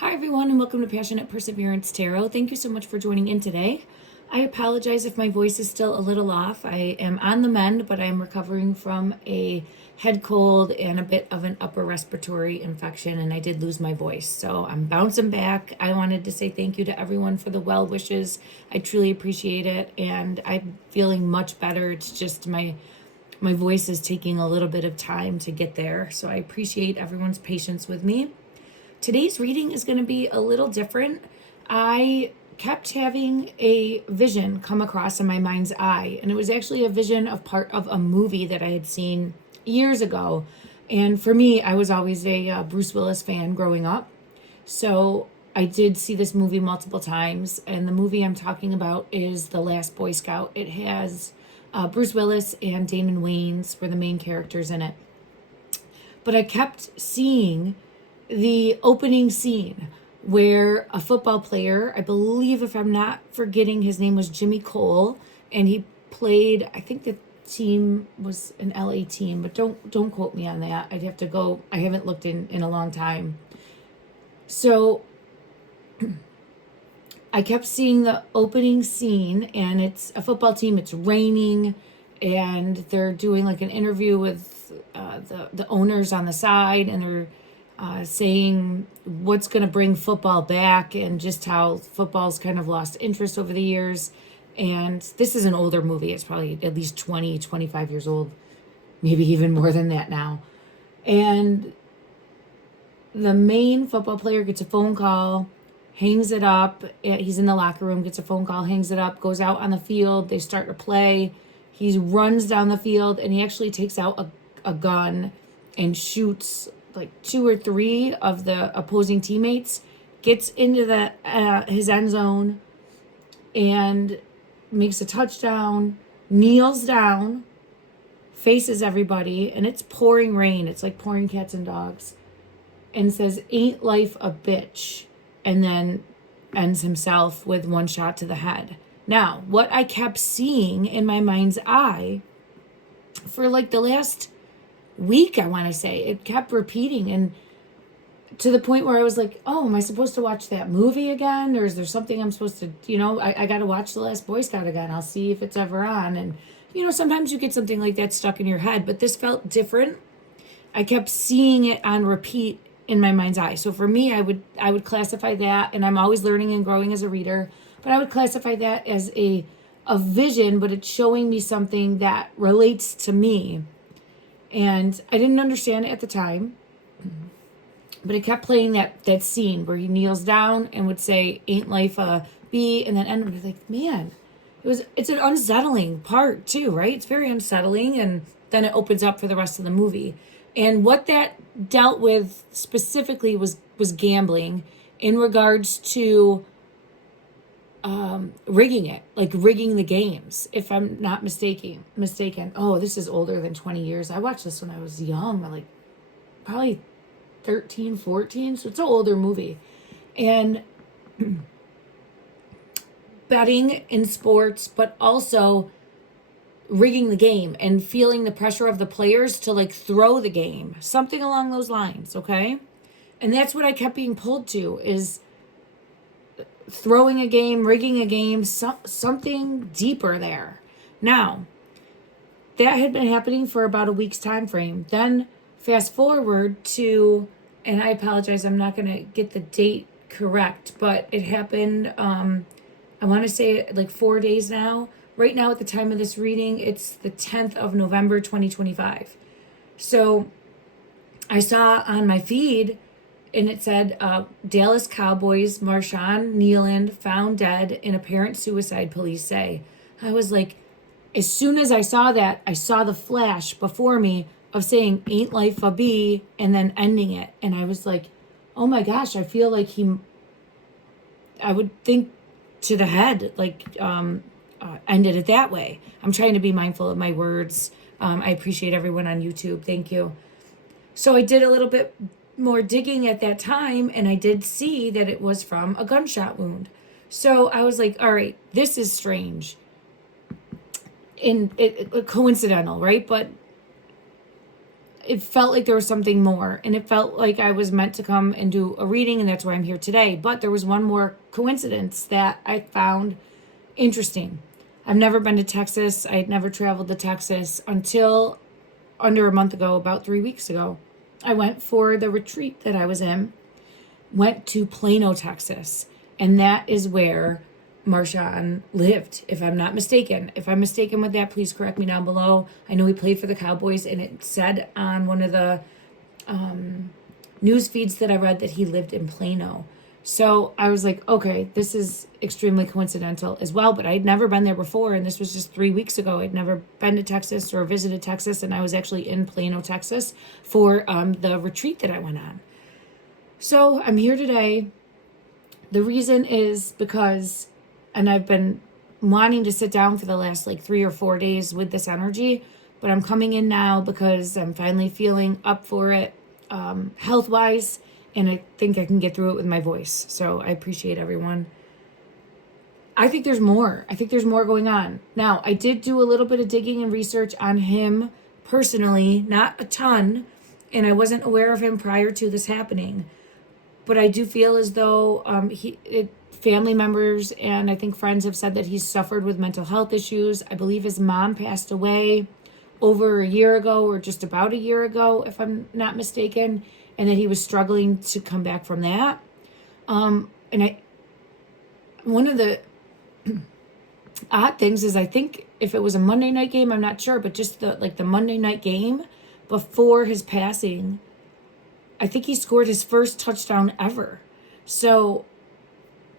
Hi, everyone, and welcome to Passionate Perseverance Tarot. Thank you so much for joining in today. I apologize if my voice is still a little off. I am on the mend, but I am recovering from a head cold and a bit of an upper respiratory infection, and I did lose my voice. So I'm bouncing back. I wanted to say thank you to everyone for the well wishes. I truly appreciate it, and I'm feeling much better. It's just my voice is taking a little bit of time to get there. So I appreciate everyone's patience with me. Today's reading is going to be a little different. I kept having a vision come across in my mind's eye, and it was actually a vision of part of a movie that I had seen years ago. And for me, I was always a Bruce Willis fan growing up. So I did see this movie multiple times, and the movie I'm talking about is The Last Boy Scout. It has Bruce Willis and Damon Wayans were the main characters in it. But I kept seeing the opening scene where a football player, I believe if I'm not forgetting, his name was Jimmy Cole, and he played, I think the team was an LA team, but don't quote me on that. I'd have to go, I haven't looked in a long time. So I kept seeing the opening scene, and it's a football team, it's raining, and they're doing like an interview with the owners on the side, and they're saying what's going to bring football back and just how football's kind of lost interest over the years. And this is an older movie. It's probably at least 25 years old, maybe even more than that now. And the main football player gets a phone call, hangs it up. He's in the locker room, gets a phone call, hangs it up, goes out on the field. They start to play. He runs down the field, and he actually takes out a gun and shoots like 2 or 3 of the opposing teammates, gets into the his end zone and makes a touchdown, kneels down, faces everybody, and it's pouring rain. It's like pouring cats and dogs, and says, "Ain't life a bitch?" and then ends himself with 1 shot to the head. Now, what I kept seeing in my mind's eye for like the last week, I want to say, it kept repeating, and to the point where I was like, oh, am I supposed to watch that movie again, or is there something I'm supposed to, I got to watch The Last Boy Scout again. I'll see if it's ever on. And sometimes you get something like that stuck in your head, but this felt different. I kept seeing it on repeat in my mind's eye. So for me, I would classify that, and I'm always learning and growing as a reader, but I would classify that as a vision, but it's showing me something that relates to me. And I didn't understand it at the time, but it kept playing that scene where he kneels down and would say, "Ain't life a bee?" and then end with like, man, it's an unsettling part too, right? It's very unsettling, and then it opens up for the rest of the movie. And what that dealt with specifically was gambling in regards to rigging it, like rigging the games, if I'm not mistaken. Oh, this is older than 20 years. I watched this when I was young, like probably 13, 14. So it's an older movie. And betting in sports, but also rigging the game and feeling the pressure of the players to like throw the game, something along those lines. Okay. And that's what I kept being pulled to, is throwing a game, rigging a game, something deeper there. Now, that had been happening for about a week's time frame. Then fast forward to, and I apologize, I'm not going to get the date correct, but it happened, I want to say like 4 days now. Right now at the time of this reading, it's the 10th of November, 2025. So I saw on my feed, and it said, Dallas Cowboys, Marshawn Kneeland found dead in apparent suicide, police say. I was like, as soon as I saw that, I saw the flash before me of saying, "Ain't life a bee?" and then ending it. And I was like, oh my gosh, I feel like I would think to the head, like, ended it that way. I'm trying to be mindful of my words. I appreciate everyone on YouTube. Thank you. So I did a little bit more digging at that time, and I did see that it was from a gunshot wound. So I was like, all right, this is strange. And it coincidental, right? But it felt like there was something more, and it felt like I was meant to come and do a reading, and that's why I'm here today. But there was one more coincidence that I found interesting. I've never been to Texas. I had never traveled to Texas until under a month ago, about 3 weeks ago. I went for the retreat that I was in, went to Plano, Texas, and that is where Marshawn lived, if I'm not mistaken. If I'm mistaken with that, please correct me down below. I know he played for the Cowboys, and it said on one of the news feeds that I read that he lived in Plano. So I was like, okay, this is extremely coincidental as well, but I'd never been there before, and this was just 3 weeks ago. I'd never been to Texas or visited Texas, and I was actually in Plano, Texas for the retreat that I went on. So I'm here today. The reason is because, and I've been wanting to sit down for the last like 3 or 4 days with this energy, but I'm coming in now because I'm finally feeling up for it health-wise, and I think I can get through it with my voice. So I appreciate everyone. I think there's more. I think there's more going on. Now, I did do a little bit of digging and research on him personally, not a ton, and I wasn't aware of him prior to this happening. But I do feel as though family members and I think friends have said that he's suffered with mental health issues. I believe his mom passed away over a year ago, or just about a year ago, if I'm not mistaken, and that he was struggling to come back from that. One of the odd things is, I think if it was a Monday night game, I'm not sure, but just the Monday night game before his passing, I think he scored his first touchdown ever. So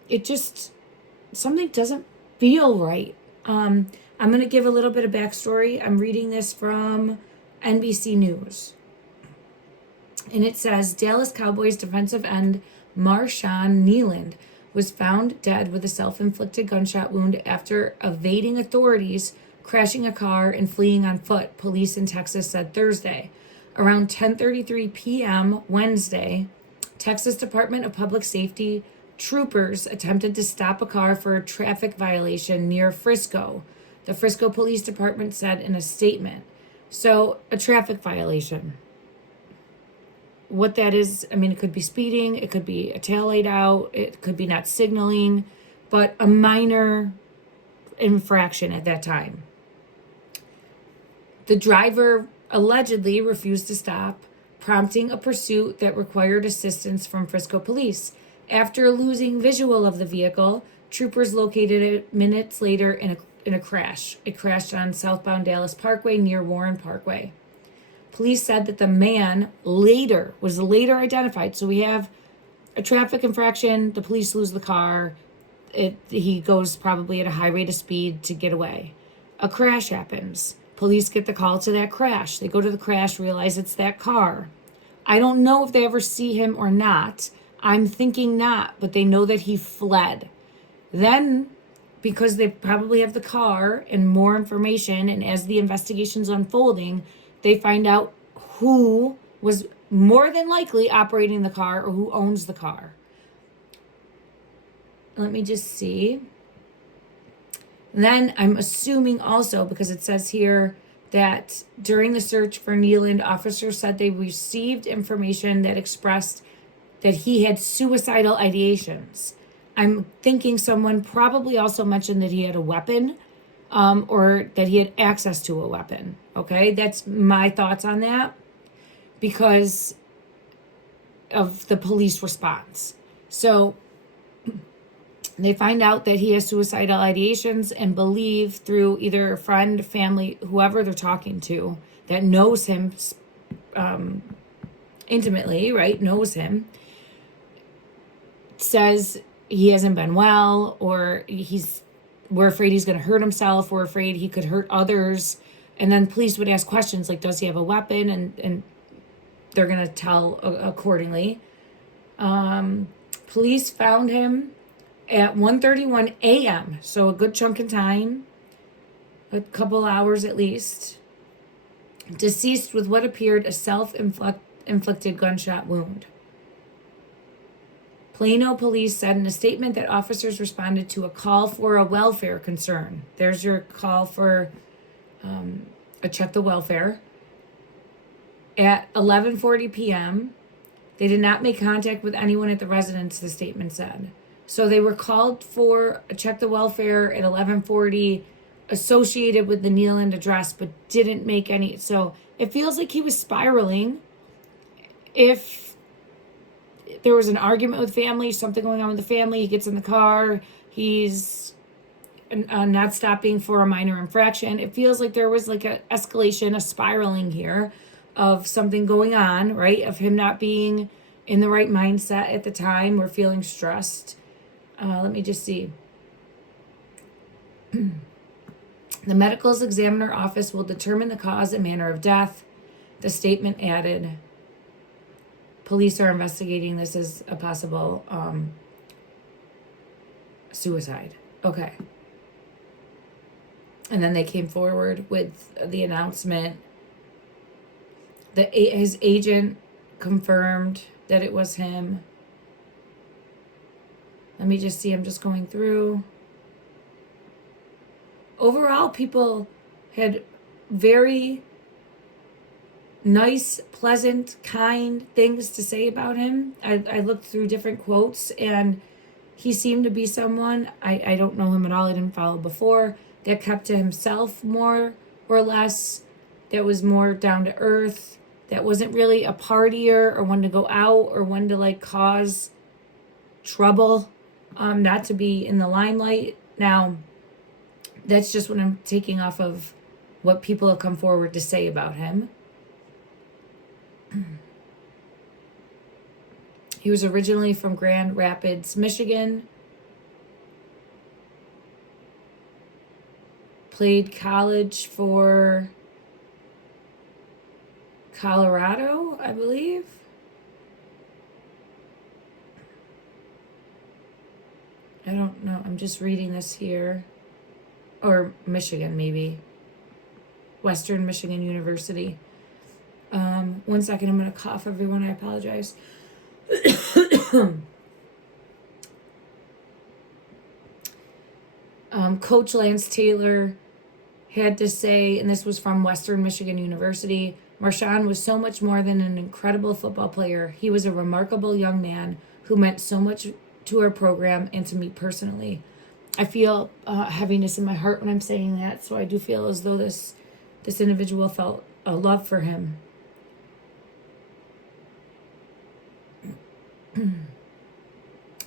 it just, something doesn't feel right. I'm going to give a little bit of backstory. I'm reading this from NBC News. And it says, Dallas Cowboys defensive end Marshawn Kneeland was found dead with a self-inflicted gunshot wound after evading authorities, crashing a car, and fleeing on foot, police in Texas said Thursday. Around 10:33 p.m. Wednesday, Texas Department of Public Safety troopers attempted to stop a car for a traffic violation near Frisco, the Frisco Police Department said in a statement. So, a traffic violation. What that is, I mean, it could be speeding, it could be a taillight out, it could be not signaling, but a minor infraction at that time. The driver allegedly refused to stop, prompting a pursuit that required assistance from Frisco police. After losing visual of the vehicle, troopers located it minutes later in a crash. It crashed on southbound Dallas Parkway near Warren Parkway. Police said that the man was later identified. So we have a traffic infraction, the police lose the car, he goes probably at a high rate of speed to get away. A crash happens. Police get the call to that crash. They go to the crash, realize it's that car. I don't know if they ever see him or not. I'm thinking not, but they know that he fled. Then, because they probably have the car and more information, and as the investigation's unfolding, they find out who was more than likely operating the car or who owns the car. Let me just see. Then I'm assuming also, because it says here that during the search for Kneeland, officers said they received information that expressed that he had suicidal ideations. I'm thinking someone probably also mentioned that he had a weapon, or that he had access to a weapon. Okay, that's my thoughts on that because of the police response. So they find out that he has suicidal ideations and believe through either a friend, family, whoever they're talking to that knows him intimately, right? Knows him, says he hasn't been well, or we're afraid he's going to hurt himself. We're afraid he could hurt others. And then police would ask questions like, does he have a weapon? And they're going to tell accordingly. Police found him at 1:31 a.m. So a good chunk of time, a couple hours at least, deceased with what appeared a self-inflicted gunshot wound. Plano police said in a statement that officers responded to a call for a welfare concern. There's your call for a check the welfare. At 11:40 p.m., they did not make contact with anyone at the residence, the statement said. So they were called for a check the welfare at 11:40, associated with the Kneeland address, but didn't make any. So it feels like he was spiraling. If there was an argument with family, something going on with the family, he gets in the car, he's not stopping for a minor infraction. It feels like there was like a escalation, a spiraling here of something going on, right? Of him not being in the right mindset at the time or feeling stressed. Let me just see. The medical examiner office will determine the cause and manner of death. The statement added, police are investigating this as a possible suicide. Okay. And then they came forward with the announcement. His agent confirmed that it was him. Let me just see. I'm just going through. Overall, people had very nice, pleasant, kind things to say about him. I looked through different quotes, and he seemed to be someone, I don't know him at all, I didn't follow before, that kept to himself more or less, that was more down to earth, that wasn't really a partier or one to go out or one to like cause trouble, not to be in the limelight. Now, that's just what I'm taking off of what people have come forward to say about him. He was originally from Grand Rapids, Michigan. Played college for Colorado, I believe. I don't know. I'm just reading this here. Or Michigan, maybe. Western Michigan University. 1 second, I'm going to cough, everyone. I apologize. Coach Lance Taylor had to say, and this was from Western Michigan University, Marshawn was so much more than an incredible football player. He was a remarkable young man who meant so much to our program and to me personally. I feel heaviness in my heart when I'm saying that, so I do feel as though this individual felt a love for him.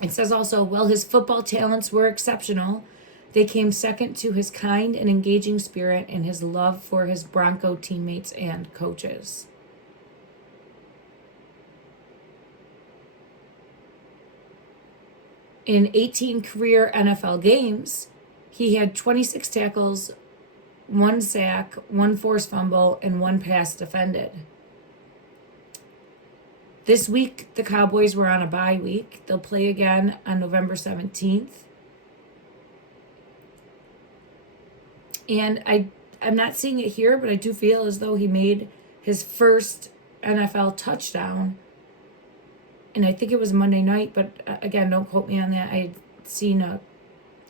It says also, while his football talents were exceptional, they came second to his kind and engaging spirit and his love for his Bronco teammates and coaches. In 18 career NFL games, he had 26 tackles, 1 sack, 1 forced fumble, and 1 pass defended. This week, the Cowboys were on a bye week. They'll play again on November 17th. And I'm not seeing it here, but I do feel as though he made his first NFL touchdown. And I think it was Monday night, but again, don't quote me on that. I had seen a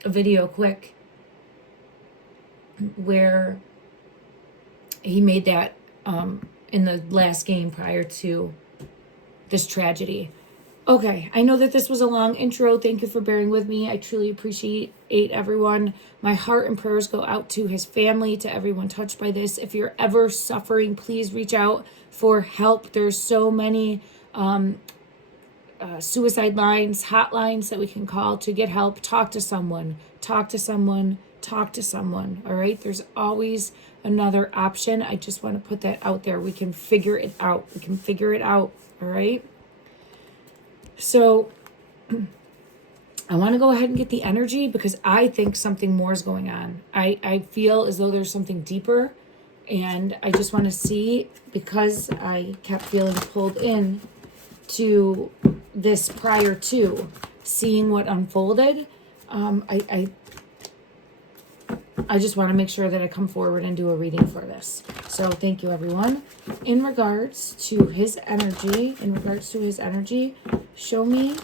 video quick where he made that in the last game prior to this tragedy. Okay, I know that this was a long intro. Thank you for bearing with me. I truly appreciate everyone. My heart and prayers go out to his family, to everyone touched by this. If you're ever suffering, please reach out for help. There's so many suicide lines, hotlines that we can call to get help. Talk to someone, all right? There's always another option. I just want to put that out there. We can figure it out. All right? So I want to go ahead and get the energy because I think something more is going on. I feel as though there's something deeper, and I just want to see, because I kept feeling pulled in to this prior to seeing what unfolded. I just want to make sure that I come forward and do a reading for this. So thank you, everyone. In regards to his energy, show me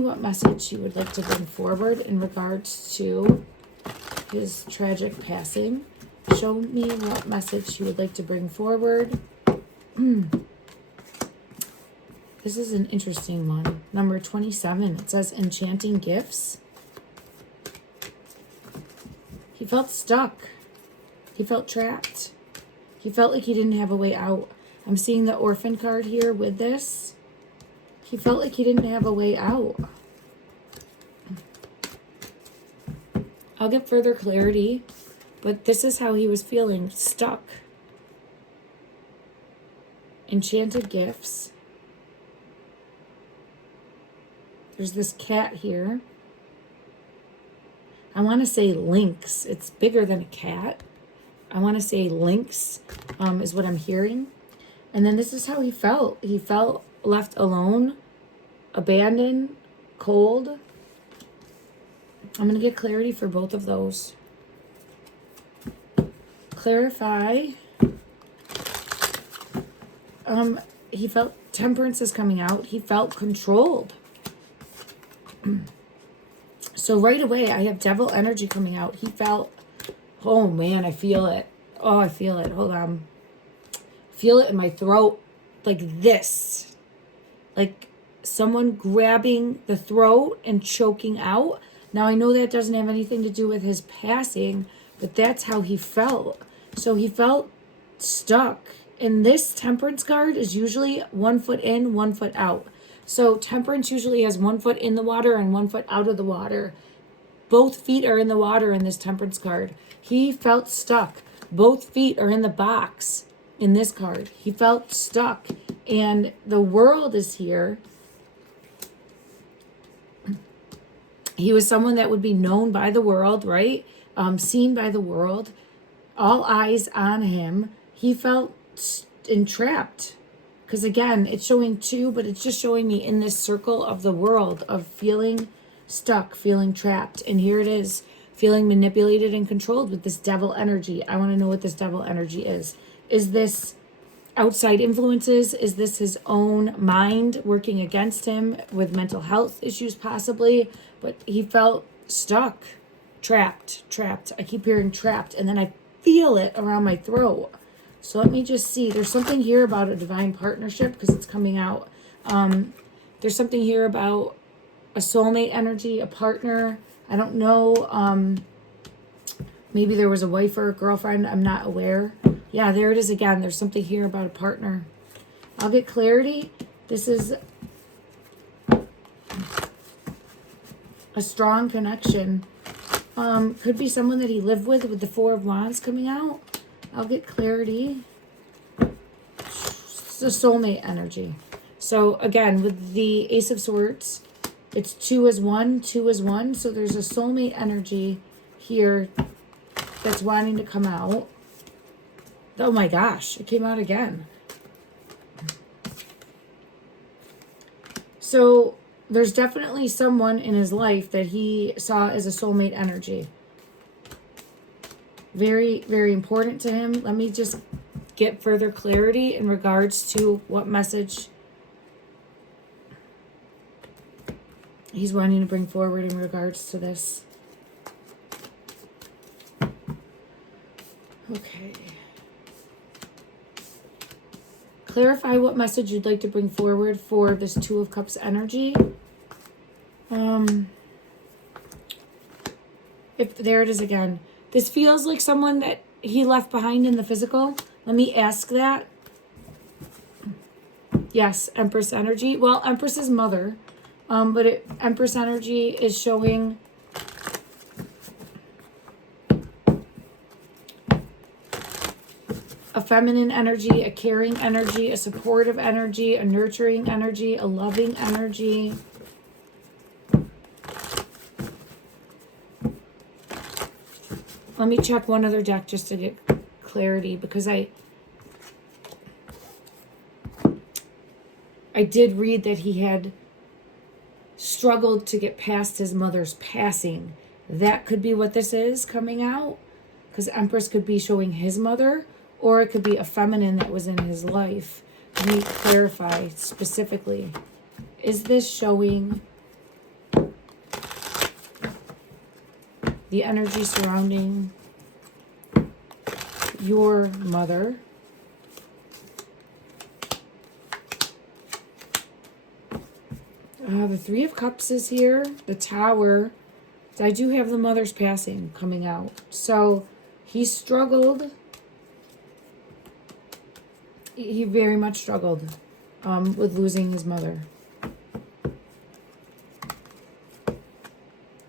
what message you would like to bring forward in regards to his tragic passing. Show me what message you would like to bring forward This is an interesting one. Number 27. It says enchanting gifts. He felt stuck. He felt trapped. He felt like he didn't have a way out. I'm seeing the orphan card here with this. He felt like he didn't have a way out. I'll get further clarity, but this is how he was feeling, stuck. Enchanted gifts. There's this cat here. I want to say lynx. It's bigger than a cat. I want to say lynx is what I'm hearing. And then this is how he felt. He felt left alone, abandoned, cold. I'm going to get clarity for both of those. Clarify. He felt temperance is coming out. He felt controlled. So right away, I have devil energy coming out. He felt, oh man, I feel it. Oh, I feel it. Hold on. Feel it in my throat like this. Like someone grabbing the throat and choking out. Now, I know that doesn't have anything to do with his passing, but that's how he felt. So he felt stuck. And this temperance card is usually 1 foot in, 1 foot out. So temperance usually has 1 foot in the water and 1 foot out of the water. Both feet are in the water in this temperance card. He felt stuck. Both feet are in the box in this card. He felt stuck. And the world is here. He was someone that would be known by the world, right? Seen by the world. All eyes on him. He felt entrapped. Because again, it's showing 2, but it's just showing me in this circle of the world of feeling stuck, feeling trapped. And here it is, feeling manipulated and controlled with this devil energy. I want to know what this devil energy is. Is this outside influences? Is this his own mind working against him with mental health issues possibly? But he felt stuck, trapped. I keep hearing trapped, and then I feel it around my throat. So let me just see. There's something here about a divine partnership because it's coming out. There's something here about a soulmate energy, a partner. I don't know. Maybe there was a wife or a girlfriend. I'm not aware. Yeah, there it is again. There's something here about a partner. I'll get clarity. This is a strong connection. Could be someone that he lived with the 4 of Wands coming out. I'll get clarity. It's a soulmate energy. So again, with the Ace of Swords, it's 2 is 1, 2 is 1. So there's a soulmate energy here that's wanting to come out. Oh my gosh, it came out again. So there's definitely someone in his life that he saw as a soulmate energy. Very, very important to him. Let me just get further clarity in regards to what message he's wanting to bring forward in regards to this. Okay. Clarify what message you'd like to bring forward for this 2 of Cups energy. If there it is again. This feels like someone that he left behind in the physical. Let me ask that. Yes, Empress energy. Well, Empress's mother. But Empress energy is showing a feminine energy, a caring energy, a supportive energy, a nurturing energy, a loving energy. Let me check one other deck just to get clarity because I did read that he had struggled to get past his mother's passing. That could be what this is coming out because Empress could be showing his mother or it could be a feminine that was in his life. Let me clarify specifically. Is this showing the energy surrounding your mother? The Three of Cups is here. The Tower. I do have the Mother's Passing coming out. So he struggled. He very much struggled with losing his mother.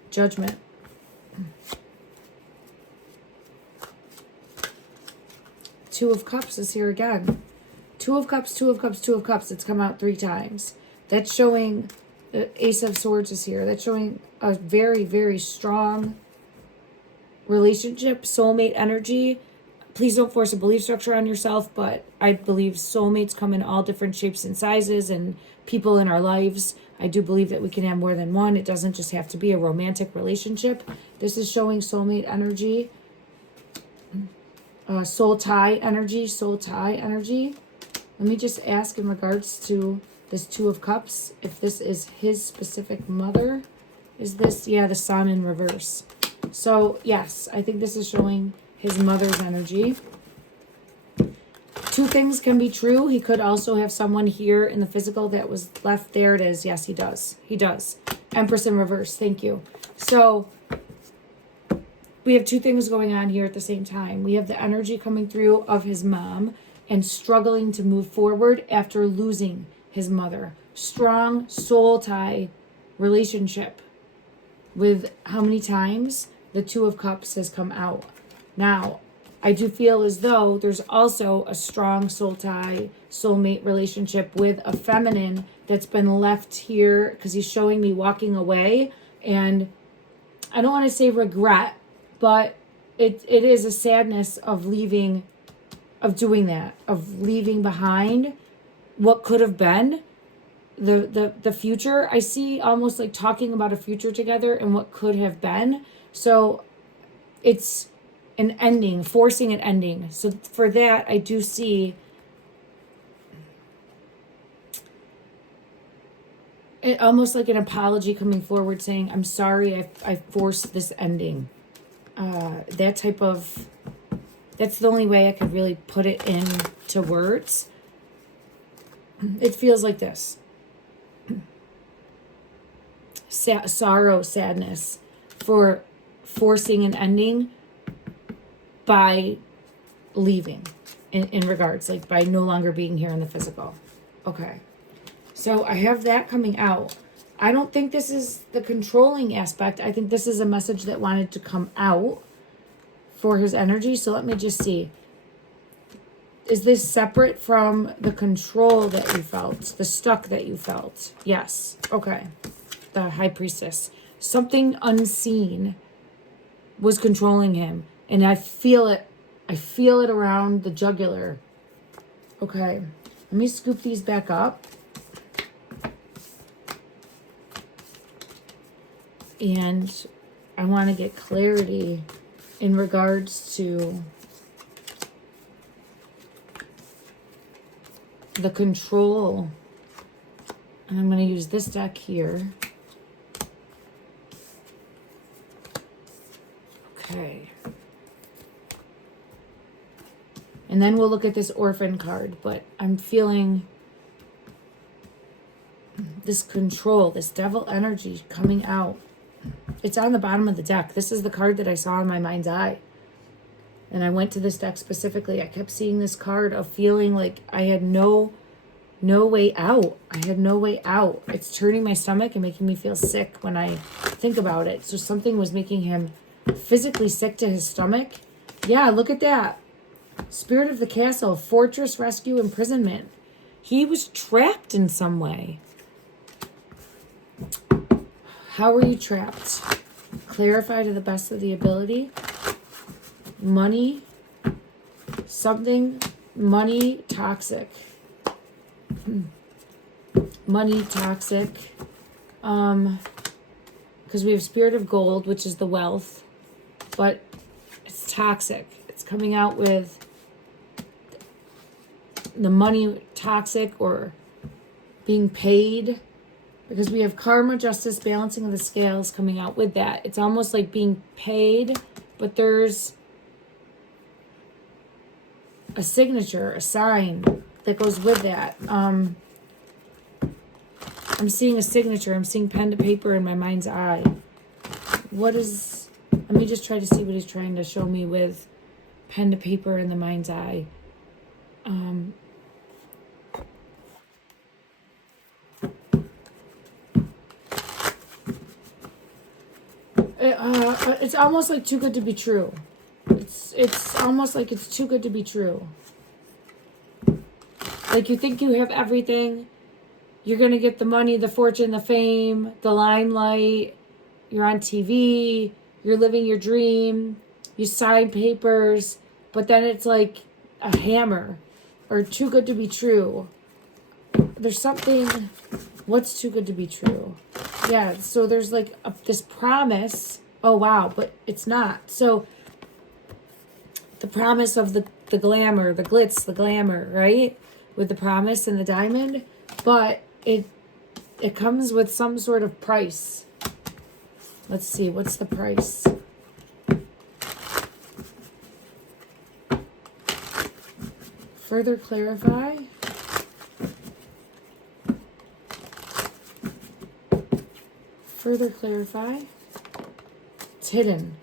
Judgment. Two of Cups is here again. Two of Cups, Two of Cups, Two of Cups. It's come out 3 times. That's showing the Ace of Swords is here. That's showing a very, very strong relationship, soulmate energy. Please don't force a belief structure on yourself, but I believe soulmates come in all different shapes and sizes and people in our lives. I do believe that we can have more than one. It doesn't just have to be a romantic relationship. This is showing soulmate energy. Soul tie energy, soul tie energy. Let me just ask in regards to this Two of Cups, if this is his specific mother. Is this, yeah, the Sun in reverse. So, yes, I think this is showing his mother's energy. 2 things can be true. He could also have someone here in the physical that was left. There it is. Yes, he does. He does. Empress in reverse. Thank you. So, we have 2 things going on here at the same time. We have the energy coming through of his mom and struggling to move forward after losing his mother. Strong soul tie relationship with how many times the Two of Cups has come out. Now, I do feel as though there's also a strong soul tie, soulmate relationship with a feminine that's been left here because he's showing me walking away. And I don't want to say regret, but it is a sadness of leaving, of doing that, of leaving behind what could have been the future. I see almost like talking about a future together and what could have been. So it's an ending, forcing an ending. So for that, I do see it almost like an apology coming forward saying, I'm sorry, I forced this ending. That type of, that's the only way I could really put it into words. It feels like this. Sorrow, sadness for forcing an ending by leaving in regards, like by no longer being here in the physical. Okay. So I have that coming out. I don't think this is the controlling aspect. I think this is a message that wanted to come out for his energy. So let me just see. Is this separate from the control that you felt? The stuck that you felt? Yes. Okay. The High Priestess. Something unseen was controlling him. And I feel it. I feel it around the jugular. Okay. Let me scoop these back up. And I want to get clarity in regards to the control. And I'm going to use this deck here. Okay. And then we'll look at this orphan card. But I'm feeling this control, this devil energy coming out. It's on the bottom of the deck. This is the card that I saw in my mind's eye. And I went to this deck specifically. I kept seeing this card of feeling like I had no way out. I had no way out. It's turning my stomach and making me feel sick when I think about it. So something was making him physically sick to his stomach. Yeah, look at that. Spirit of the Castle, Fortress, Rescue, Imprisonment. He was trapped in some way. How were you trapped? Clarify to the best of the ability. Money. Something. Money. Toxic. Money. Toxic. Because we have Spirit of Gold, which is the wealth. But it's toxic. It's coming out with the money toxic or being paid. Because we have karma, justice, balancing of the scales coming out with that. It's almost like being paid, but there's a signature, a sign that goes with that. I'm I'm seeing a signature. I'm seeing pen to paper in my mind's eye. What is... Let me just try to see what he's trying to show me with pen to paper in the mind's eye. It's almost like too good to be true. It's almost like it's too good to be true. Like you think you have everything. You're going to get the money, the fortune, the fame, the limelight. You're on TV. You're living your dream. You sign papers. But then it's like a hammer. Or too good to be true. There's something... What's too good to be true? Yeah, so there's like this promise. Oh, wow, but it's not. So the promise of the glamour, the glitz, the glamour, right? With the promise and the diamond. But it comes with some sort of price. Let's see, what's the price? Further clarify. Further clarify. It's hidden.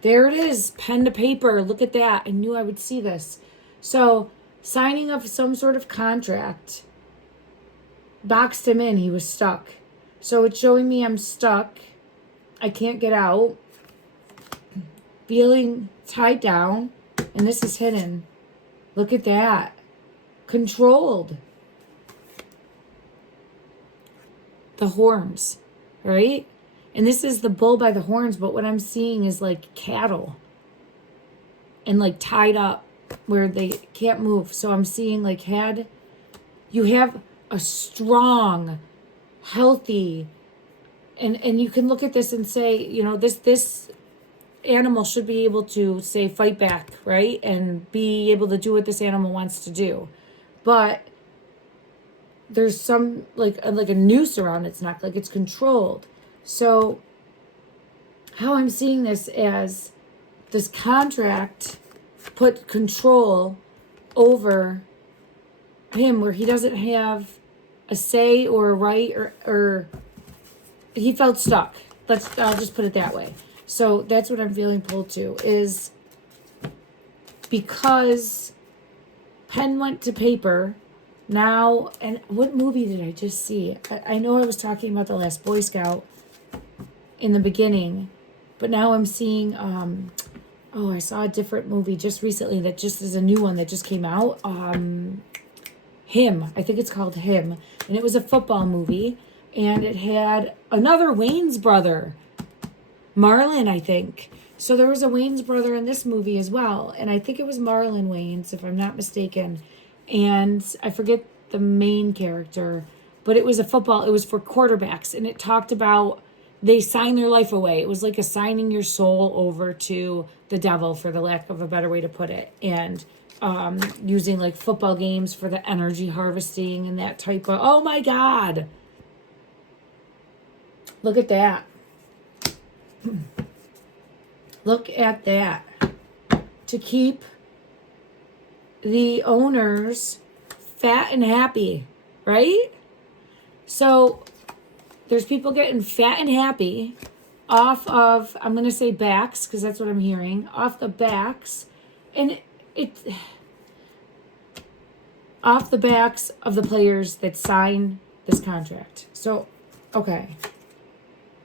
There it is. Pen to paper. Look at that. I knew I would see this. So, signing of some sort of contract boxed him in. He was stuck. So, it's showing me I'm stuck. I can't get out. Feeling tied down. And this is hidden. Look at that. Controlled. The horns. Right? And this is the bull by the horns, but what I'm seeing is like cattle. And like tied up where they can't move. So I'm seeing like you have a strong, healthy, and you can look at this and say, you know, this animal should be able to say fight back, right? And be able to do what this animal wants to do. But there's some like a noose around its neck, like it's controlled. So how I'm seeing this as this contract put control over him where he doesn't have a say or a right or he felt stuck. I'll just put it that way. So that's what I'm feeling pulled to is because pen went to paper. Now, and what movie did I just see? I know I was talking about The Last Boy Scout in the beginning, but now I'm seeing, I saw a different movie just recently that just is a new one that just came out. Him. I think it's called Him. And it was a football movie, and it had another Wayne's brother, Marlon, I think. So there was a Wayne's brother in this movie as well, and I think it was Marlon Wayans, if I'm not mistaken. And I forget the main character, but it was it was for quarterbacks, and it talked about they sign their life away. It was like assigning your soul over to the devil, for the lack of a better way to put it, and using like football games for the energy harvesting and that type of, oh my God. Look at that. Look at that. To keep the owners fat and happy, right? So there's people getting fat and happy off of, I'm going to say backs, because that's what I'm hearing, off the backs, and off the backs of the players that sign this contract. So, okay.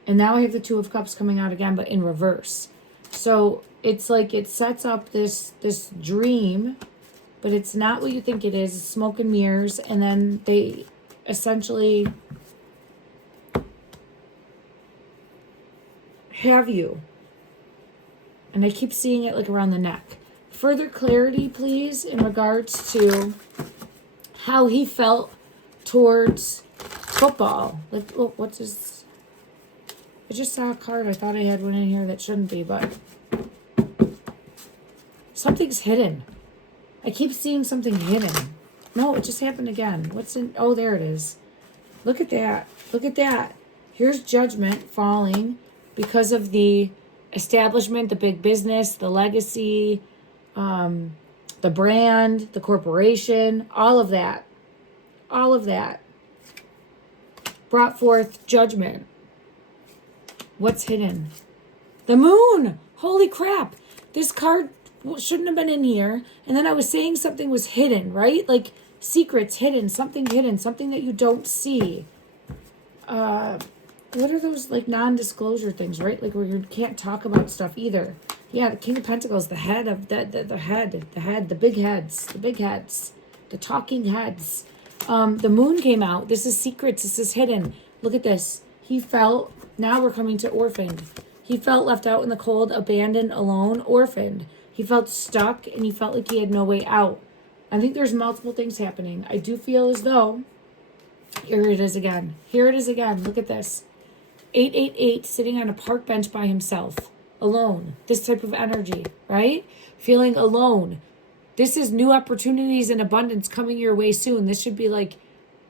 And now I have the Two of Cups coming out again, but in reverse. So it's like it sets up this dream, but it's not what you think it is. It's smoke and mirrors, and then they essentially have you. And I keep seeing it like around the neck. Further clarity, please, in regards to how he felt towards football. Like, oh, what's this? I just saw a card. I thought I had one in here that shouldn't be, but something's hidden. I keep seeing something hidden. No, it just happened again. What's in? Oh, there it is. Look at that. Look at that. Here's judgment falling because of the establishment, the big business, the legacy, the brand, the corporation, all of that. All of that. brought forth judgment. What's hidden? The moon. Holy crap. This card shouldn't have been in here. And then I was saying something was hidden, right? Like secrets hidden, something that you don't see. What are those like non-disclosure things, right? Like where you can't talk about stuff either. Yeah, the King of Pentacles, the head of the big heads, the talking heads. The moon came out. This is secrets. This is hidden. Look at this. He felt, now we're coming to orphaned. He felt left out in the cold, abandoned, alone, orphaned. He felt stuck and he felt like he had no way out. I think there's multiple things happening. I do feel as though, here it is again. Look at this. 888 sitting on a park bench by himself, alone. This type of energy, right? Feeling alone. This is new opportunities and abundance coming your way soon. This should be like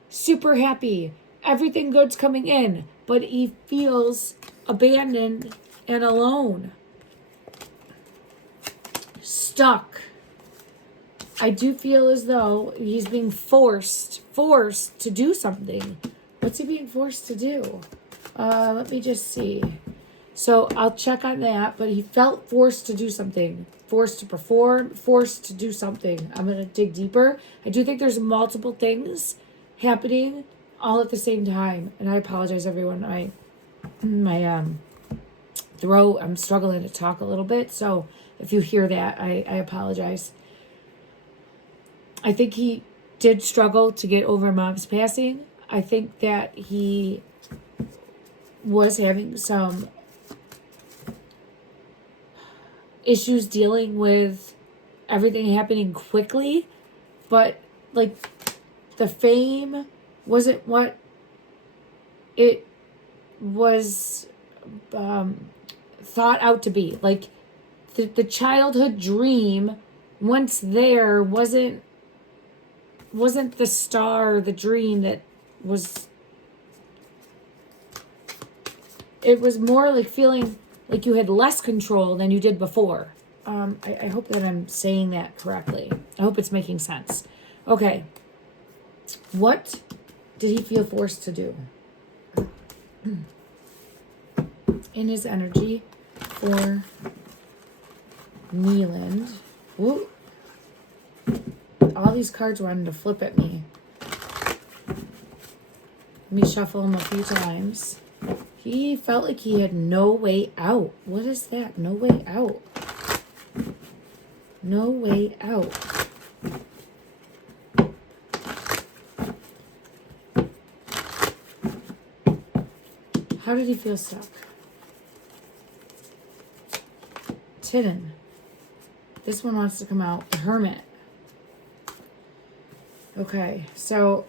super happy. Everything good's coming in. But he feels abandoned and alone. Stuck. I do feel as though he's being forced to do something. What's he being forced to do? Let me just see. So I'll check on that, but he felt forced to do something. Forced to perform, forced to do something. I'm going to dig deeper. I do think there's multiple things happening all at the same time. And I apologize, everyone. My throat, I'm struggling to talk a little bit. So if you hear that, I apologize. I think he did struggle to get over mom's passing. I think that he was having some issues dealing with everything happening quickly, but like the fame wasn't what it was thought out to be. Like the childhood dream once there wasn't the star, the dream that was. It was more like feeling like you had less control than you did before. I hope that I'm saying that correctly. I hope it's making sense. Okay. What did he feel forced to do? In his energy for Kneeland. Ooh. All these cards wanted to flip at me. Let me shuffle them a few times. He felt like he had no way out. What is that? No way out. No way out. How did he feel stuck? Hidden. This one wants to come out. The Hermit. Okay, so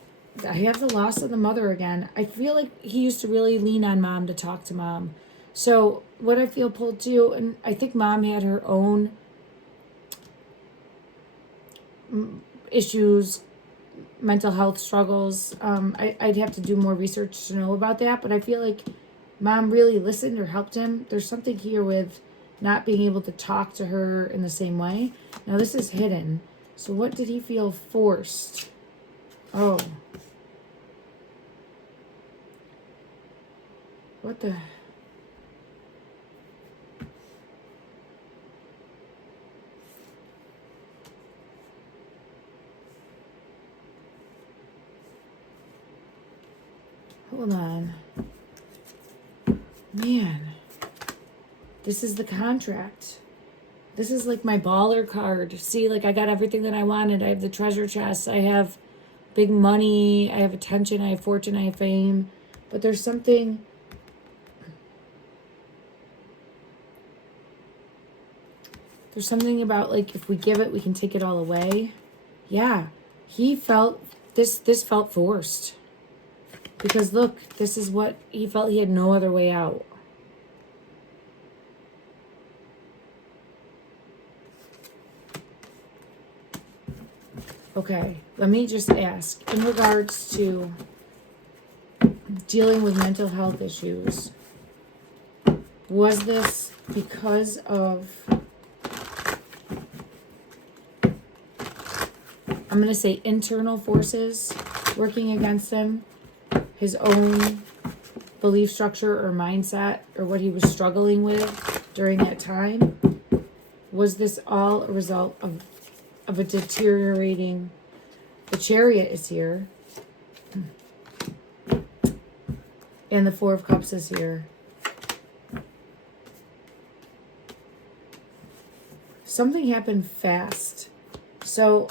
I have the loss of the mother again. I feel like he used to really lean on mom to talk to mom. So what I feel pulled to, and I think mom had her own issues, mental health struggles. I'd have to do more research to know about that, but I feel like mom really listened or helped him. There's something here with not being able to talk to her in the same way. Now this is hidden. So what did he feel forced? Oh. What the? Hold on. Man. This is the contract. This is like my baller card. See, like I got everything that I wanted. I have the treasure chest. I have big money. I have attention. I have fortune. I have fame. But there's something. There's something about like if we give it, we can take it all away. Yeah. He felt this felt forced. Because look, this is what he felt. He had no other way out. Okay, let me just ask, in regards to dealing with mental health issues, was this because of, I'm going to say internal forces working against him, his own belief structure or mindset or what he was struggling with during that time? Was this all a result of a deteriorating? The Chariot is here. And the Four of Cups is here. Something happened fast. So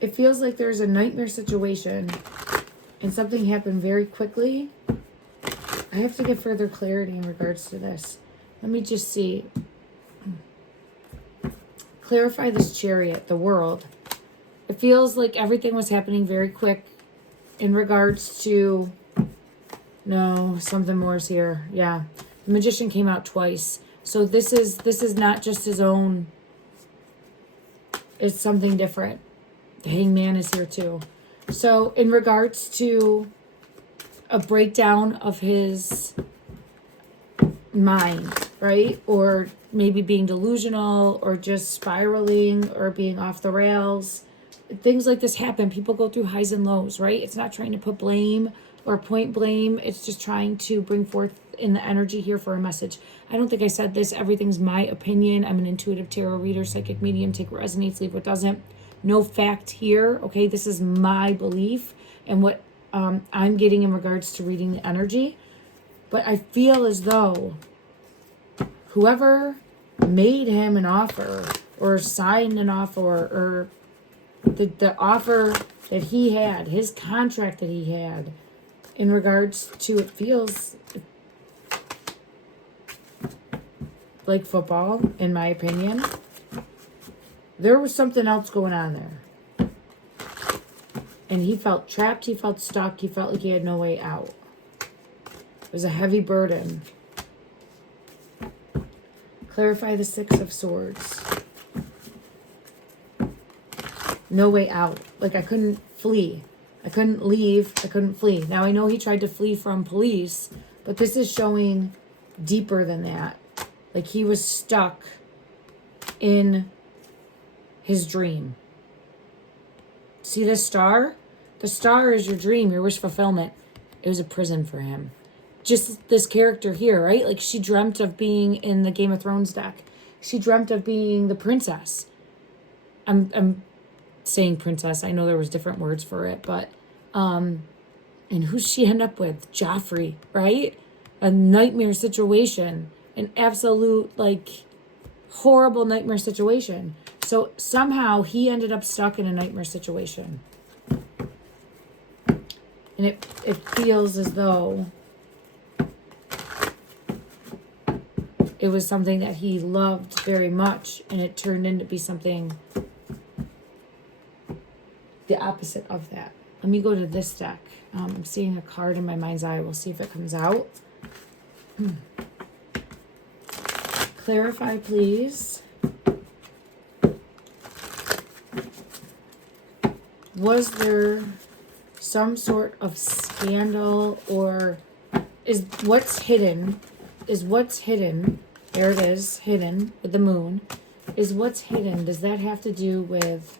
it feels like there's a nightmare situation and something happened very quickly. I have to get further clarity in regards to this. Let me just see. Clarify this Chariot, the world. It feels like everything was happening very quick in regards to... No, something more is here. Yeah. The Magician came out twice. So this is not just his own. It's something different. The Hangman is here too. So in regards to a breakdown of his mind, right? Or maybe being delusional or just spiraling or being off the rails. Things like this happen. People go through highs and lows, right? It's not trying to put blame or point blame. It's just trying to bring forth in the energy here for a message. I don't think I said this. Everything's my opinion. I'm an intuitive tarot reader, psychic medium. Take what resonates, leave what doesn't. No fact here. Okay, this is my belief and what I'm getting in regards to reading the energy. But I feel as though whoever made him an offer or signed an offer or the offer that he had, his contract that he had in regards to, it feels like football, in my opinion. There was something else going on there. And he felt trapped, he felt stuck, he felt like he had no way out. It was a heavy burden. Clarify the Six of Swords. No way out. Like I couldn't flee. I couldn't leave. I couldn't flee. Now I know he tried to flee from police, but this is showing deeper than that. Like he was stuck in his dream. See this star? The star is your dream, your wish fulfillment. It was a prison for him. Just this character here, right? Like she dreamt of being in the Game of Thrones deck. She dreamt of being the princess. I'm saying princess. I know there was different words for it, but and who's she end up with? Joffrey, right? A nightmare situation. An absolute like horrible nightmare situation. So somehow he ended up stuck in a nightmare situation. And it feels as though it was something that he loved very much, and it turned into be something the opposite of that. Let me go to this deck. I'm seeing a card in my mind's eye. We'll see if it comes out. Clarify, please. Was there some sort of scandal, or is what's hidden, there it is, hidden with the moon, is what's hidden, does that have to do with,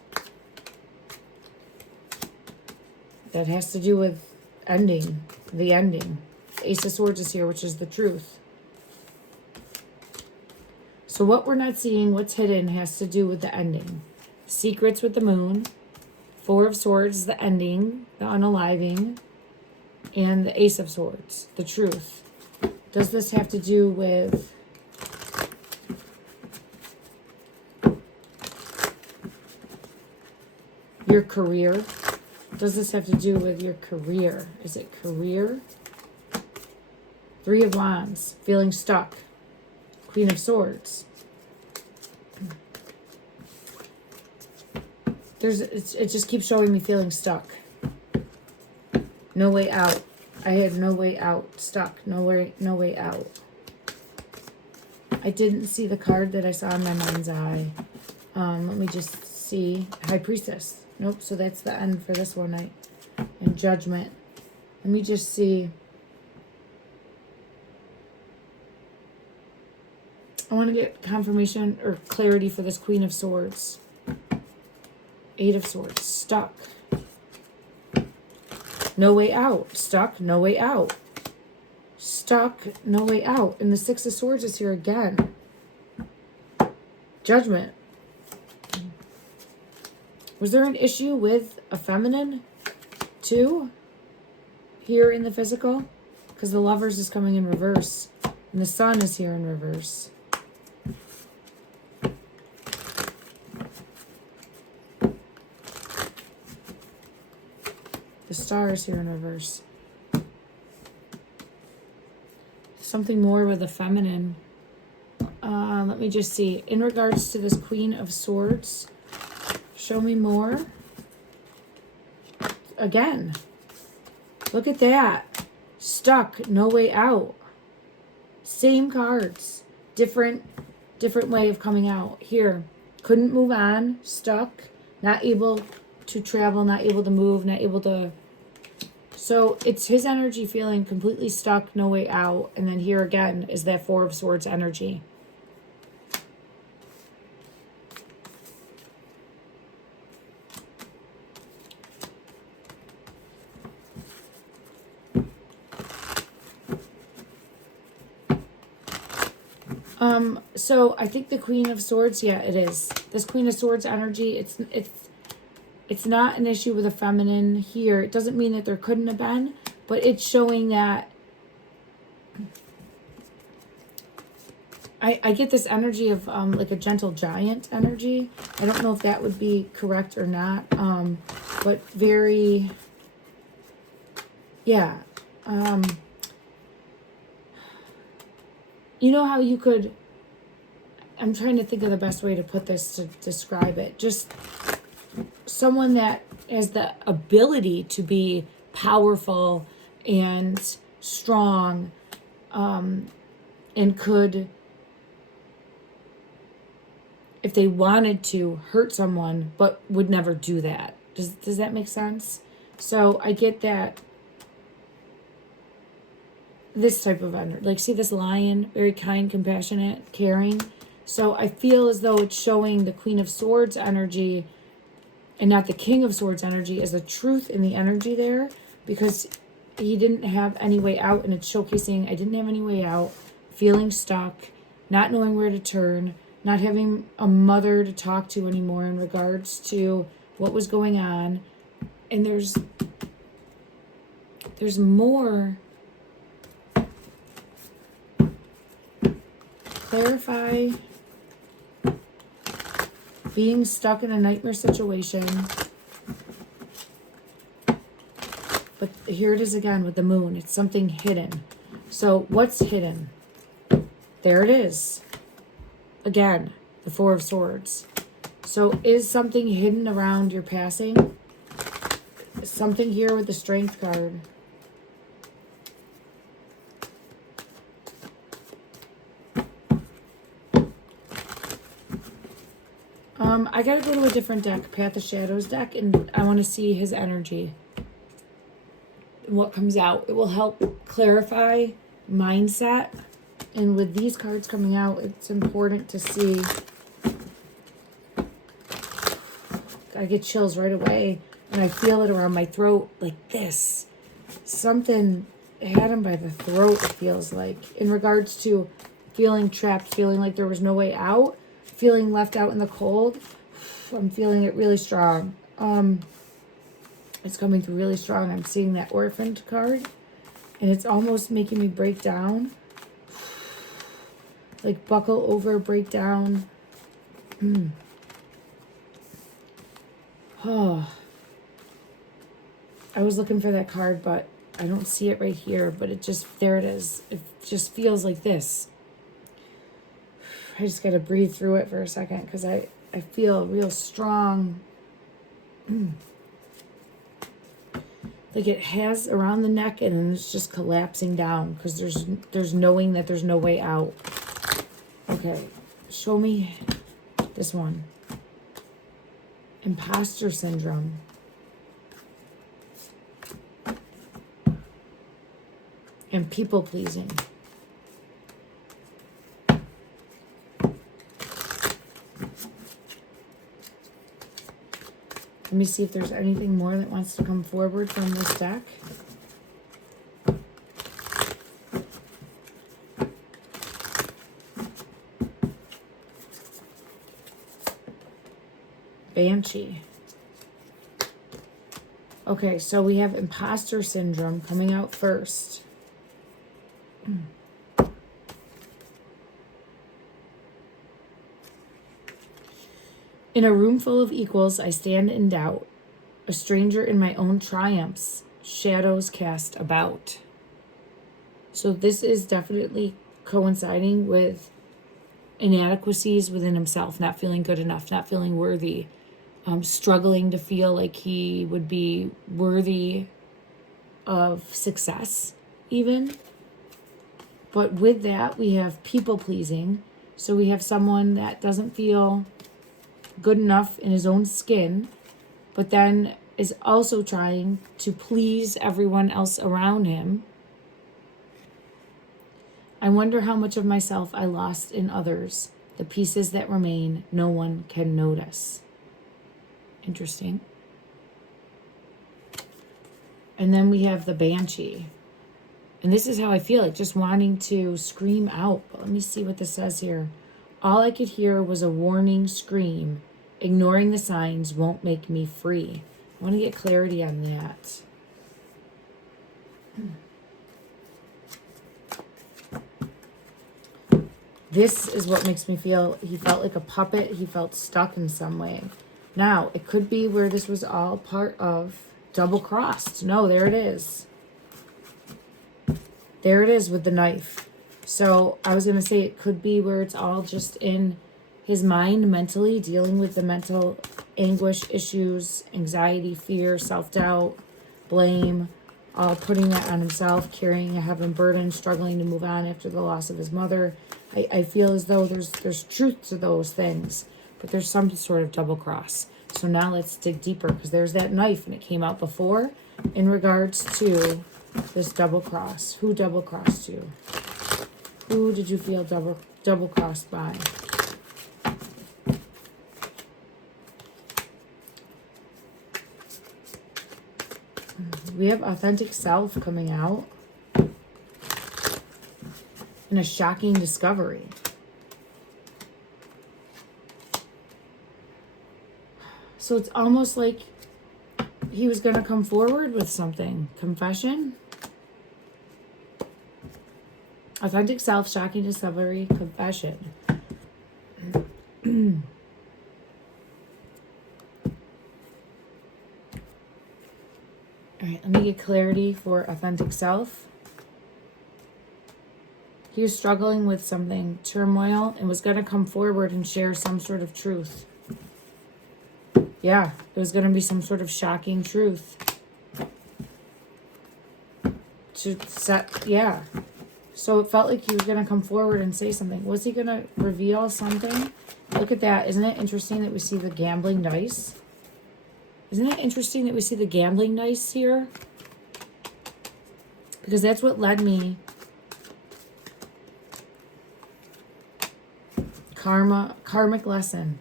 that has to do with ending, the ending. The Ace of Swords is here, which is the truth. So what we're not seeing, what's hidden, has to do with the ending. Secrets with the moon. Four of Swords, the ending, the unaliving, and the Ace of Swords, the truth. Does this have to do with your career? Does this have to do with your career? Is it career? Three of Wands, feeling stuck. Queen of Swords. It just keeps showing me feeling stuck. No way out. I had no way out. Stuck. No way out. I didn't see the card that I saw in my mind's eye. Let me just see. High Priestess. Nope. So that's the end for this one night. And Judgment. Let me just see. I want to get confirmation or clarity for this Queen of Swords. Eight of Swords. Stuck. no way out. Stuck, no way out. Stuck, no way out. And the Six of Swords is here again. Judgment. Was there an issue with a feminine too here in the physical? Because the Lovers is coming in reverse. And the Sun is here in reverse. The Star is here in reverse. Something more with the feminine. Let me just see. In regards to this Queen of Swords, show me more. Again. Look at that. Stuck, no way out. Same cards. Different way of coming out. Here. Couldn't move on. Stuck. Not able to travel. Not able to move. Not able to... So it's his energy feeling completely stuck, no way out. And then here again is that Four of Swords energy. So I think the Queen of Swords, yeah, it is. This Queen of Swords energy, it's not an issue with a feminine here. It doesn't mean that there couldn't have been, but it's showing that I get this energy of like a gentle giant energy. I don't know if that would be correct or not, but very, yeah. You know how you could, I'm trying to think of the best way to put this to describe it. Just someone that has the ability to be powerful and strong, and could, if they wanted to, hurt someone, but would never do that. Does that make sense? So I get that. This type of energy, like see this lion, very kind, compassionate, caring. So I feel as though it's showing the Queen of Swords energy and not the King of Swords energy as a truth in the energy there, because he didn't have any way out, and it's showcasing I didn't have any way out, feeling stuck, not knowing where to turn, not having a mother to talk to anymore in regards to what was going on. And there's more. Clarify being stuck in a nightmare situation. But here it is again with the moon. It's something hidden. So what's hidden? There it is. Again, the Four of Swords. So is something hidden around your passing? Something here with the Strength card. I gotta go to a different deck, Path of Shadows deck, and I want to see his energy. What comes out. It will help clarify mindset. And with these cards coming out, it's important to see. I get chills right away, and I feel it around my throat like this. Something had him by the throat, it feels like. In regards to feeling trapped, feeling like there was no way out, feeling left out in the cold. I'm feeling it really strong. It's coming through really strong. I'm seeing that Orphaned card, and it's almost making me break down. Like buckle over, break down. Oh. I was looking for that card, but I don't see it right here. But it just, there it is. It just feels like this. I just got to breathe through it for a second because I feel real strong. Like it has around the neck, and then it's just collapsing down because there's knowing that there's no way out. Okay, show me this one. Imposter syndrome. And people pleasing. Let me see if there's anything more that wants to come forward from this deck. Banshee. Okay, so we have imposter syndrome coming out first. In a room full of equals, I stand in doubt. A stranger in my own triumphs, shadows cast about. So this is definitely coinciding with inadequacies within himself, not feeling good enough, not feeling worthy, struggling to feel like he would be worthy of success even. But with that, we have people pleasing. So we have someone that doesn't feel good enough in his own skin, but then is also trying to please everyone else around him. I wonder how much of myself I lost in others. The pieces that remain, no one can notice. Interesting. And then we have the Banshee. And this is how I feel, like just wanting to scream out. But let me see what this says here. All I could hear was a warning scream. Ignoring the signs won't make me free. I want to get clarity on that. This is what makes me feel he felt like a puppet. He felt stuck in some way. Now, it could be where this was all part of double-crossed. No, there it is. There it is with the knife. So I was going to say it could be where it's all just in his mind mentally, dealing with the mental anguish, issues, anxiety, fear, self-doubt, blame, all putting that on himself, carrying a heavy burden, struggling to move on after the loss of his mother. I feel as though there's truth to those things, but there's some sort of double cross. So now let's dig deeper, because there's that knife and it came out before in regards to this double cross. Who double crossed you? Who did you feel double crossed by? We have authentic self coming out. And a shocking discovery. So it's almost like he was going to come forward with something. Confession. Authentic self, shocking discovery, confession. All right, let me get clarity for authentic self. He was struggling with something, turmoil, and was going to come forward and share some sort of truth. Yeah, it was going to be some sort of shocking truth. Yeah. So it felt like he was going to come forward and say something. Was he going to reveal something? Look at that. Isn't it interesting that we see the gambling dice? Isn't it interesting that we see the gambling dice here? Because that's what led me. Karmic lesson,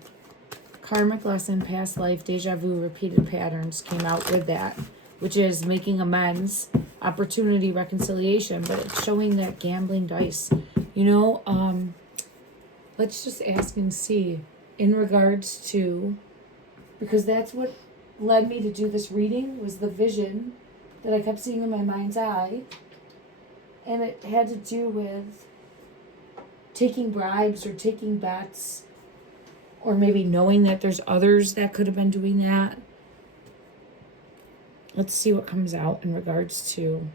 past life, deja vu, repeated patterns came out with that, which is making amends, opportunity, reconciliation, but it's showing that gambling dice. You know, let's just ask and see in regards to, because that's what led me to do this reading, was the vision that I kept seeing in my mind's eye, and it had to do with taking bribes or taking bets, or maybe knowing that there's others that could have been doing that. Let's see what comes out in regards to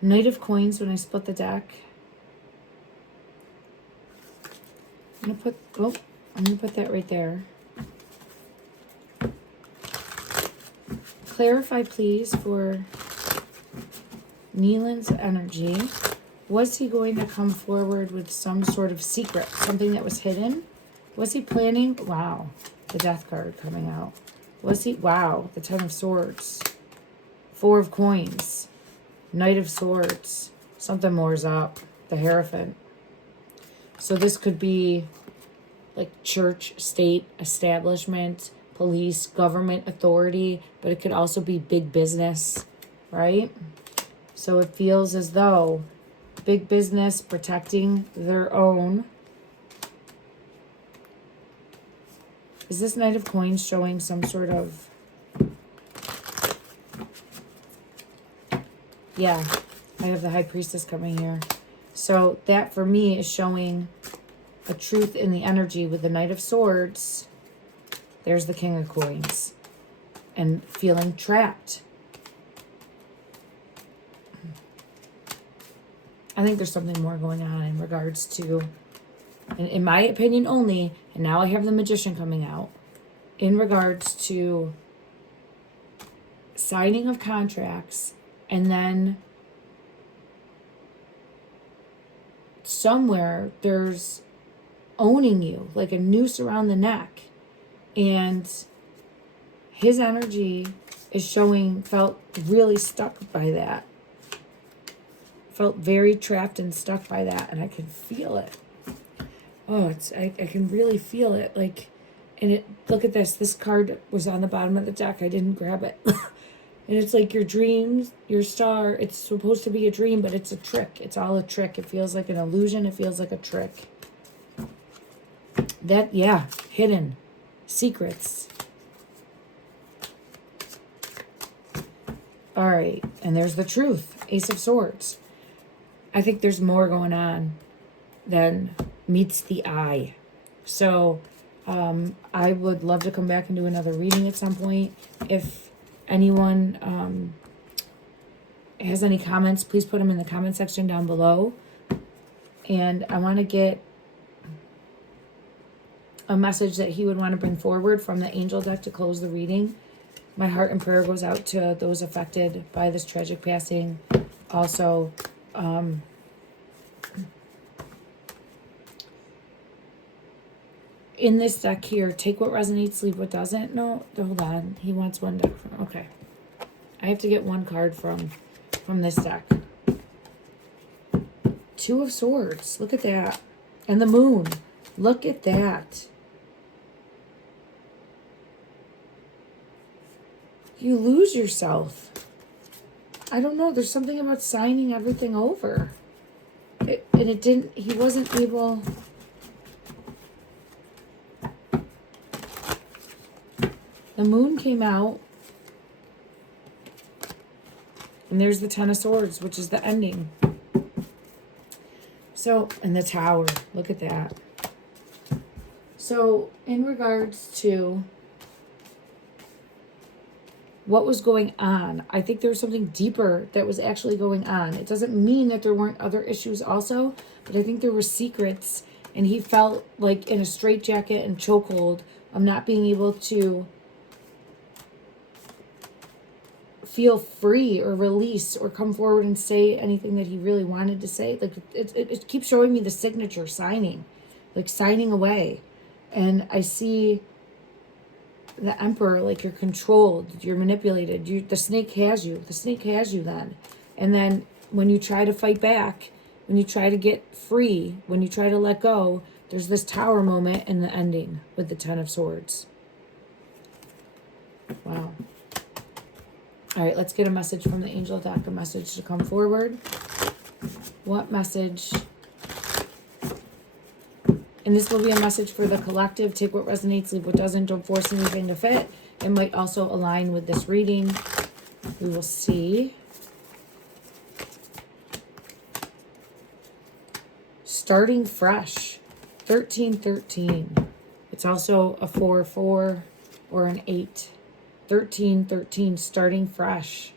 Knight of Coins. When I split the deck, I'm gonna put that right there. Clarify, please, for Kneeland's energy. Was he going to come forward with some sort of secret, something that was hidden? Was he planning? Wow, the Death card coming out. Was he? Wow, the Ten of Swords. Four of Coins. Knight of Swords. Something more's up. The Hierophant. So this could be like church, state, establishment, police, government authority, but it could also be big business, right? So it feels as though big business protecting their own. Is this Knight of Coins showing some sort of... Yeah, I have the High Priestess coming here. So that for me is showing a truth in the energy with the Knight of Swords. There's the King of Coins. And feeling trapped. I think there's something more going on in regards to, in my opinion only, and now I have the Magician coming out, in regards to signing of contracts, and then somewhere there's owning you, like a noose around the neck. And his energy is showing, felt really stuck by that. Felt very trapped and stuck by that, and I can feel it. Oh, I can really feel it. Like, and it, look at this. This card was on the bottom of the deck. I didn't grab it. And it's like your dreams, your star. It's supposed to be a dream, but it's a trick. It's all a trick. It feels like an illusion. It feels like a trick. That, yeah, hidden secrets. All right, and there's the truth. Ace of Swords. I think there's more going on than meets the eye. So I would love to come back and do another reading at some point. If anyone has any comments, please put them in the comment section down below. And I want to get a message that he would want to bring forward from the angel deck to close the reading. My heart and prayer goes out to those affected by this tragic passing. Also, in this deck here, take what resonates, leave what doesn't. No, hold on. He wants one deck. Okay. I have to get one card from this deck. Two of Swords. Look at that. And the Moon. Look at that. You lose yourself. I don't know. There's something about signing everything over. He wasn't able... The Moon came out. And there's the Ten of Swords, which is the ending. So, and the Tower. Look at that. So, in regards to what was going on, I think there was something deeper that was actually going on. It doesn't mean that there weren't other issues also, but I think there were secrets, and he felt like in a straitjacket and chokehold of not being able to feel free or release or come forward and say anything that he really wanted to say. Like it keeps showing me the signature signing, like signing away. And I see the Emperor, like you're controlled, you're manipulated. The snake has you. The snake has you then. And then when you try to fight back, when you try to get free, when you try to let go, there's this Tower moment in the ending with the Ten of Swords. Wow. All right, let's get a message from the angel deck, a message to come forward. What message? And this will be a message for the collective. Take what resonates, leave what doesn't. Don't force anything to fit. It might also align with this reading. We will see. Starting fresh. 1313. It's also a 4-4 or an 8. 1313, starting fresh.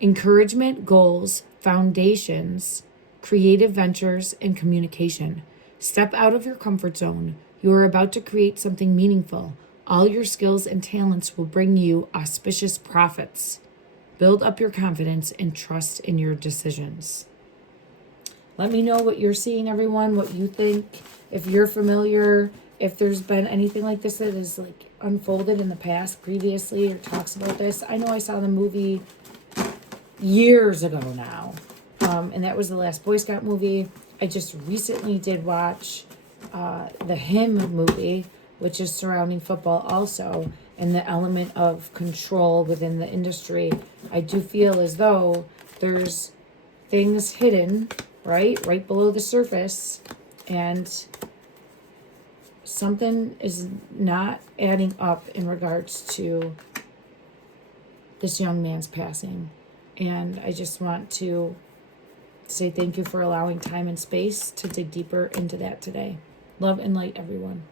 Encouragement, goals, foundations, creative ventures, and communication. Step out of your comfort zone. You are about to create something meaningful. All your skills and talents will bring you auspicious profits. Build up your confidence and trust in your decisions. Let me know what you're seeing, everyone, what you think. If you're familiar, if there's been anything like this that is like unfolded in the past previously or talks about this. I know I saw the movie years ago now. And that was the last Boy Scout movie. I just recently did watch the Him movie, which is surrounding football also, and the element of control within the industry. I do feel as though there's things hidden, right below the surface, and something is not adding up in regards to this young man's passing. And I just want to say thank you for allowing time and space to dig deeper into that today. Love and light, everyone.